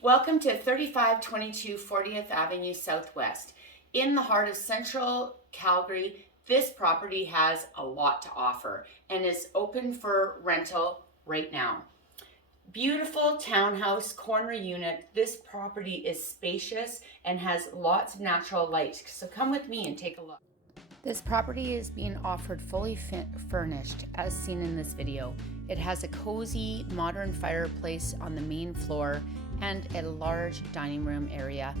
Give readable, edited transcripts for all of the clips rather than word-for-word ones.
Welcome to 3522 40th Avenue Southwest. In the heart of central Calgary, this property has a lot to offer and is open for rental right now. Beautiful townhouse corner unit. This property is spacious and has lots of natural light. So come with me and take a look. This property is being offered fully furnished as seen in this video. It has a cozy modern fireplace on the main floor and a large dining room area,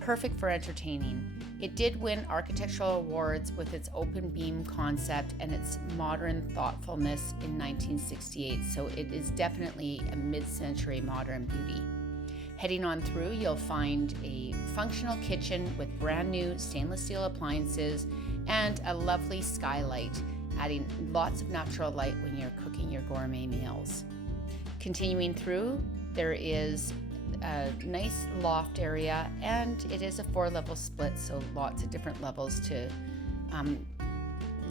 perfect for entertaining. It did win architectural awards with its open beam concept and its modern thoughtfulness in 1968, so it is definitely a mid-century modern beauty. Heading on through, you'll find a functional kitchen with brand new stainless steel appliances and a lovely skylight, adding lots of natural light when you're cooking your gourmet meals. Continuing through, there is a nice loft area, and it is a 4-level split, so lots of different levels to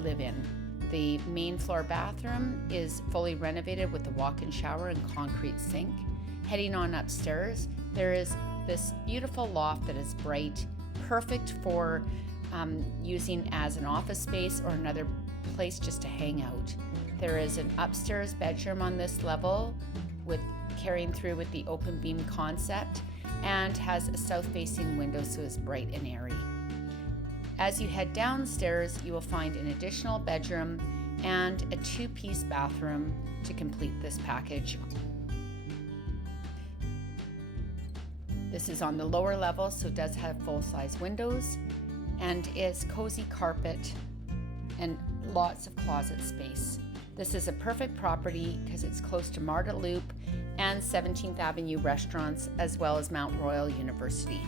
live in. The main floor bathroom is fully renovated with a walk-in shower and concrete sink. Heading on upstairs, there is this beautiful loft that is bright, perfect for using as an office space or another place just to hang out. There is an upstairs bedroom on this level with carrying through with the open beam concept and has a south-facing window, so it's bright and airy. As you head downstairs, you will find an additional bedroom and a 2-piece bathroom to complete this package. This is on the lower level, so it does have full-size windows and is cozy carpet and lots of closet space. This is a perfect property because it's close to Marda Loop and 17th Avenue restaurants, as well as Mount Royal University.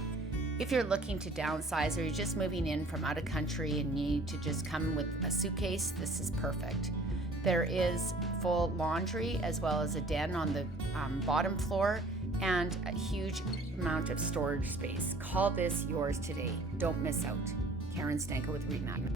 If you're looking to downsize or you're just moving in from out of country and need to just come with a suitcase, this is perfect. There is full laundry as well as a den on the bottom floor and a huge amount of storage space. Call this yours today. Don't miss out. Karen Stanko with BuyEdmonton.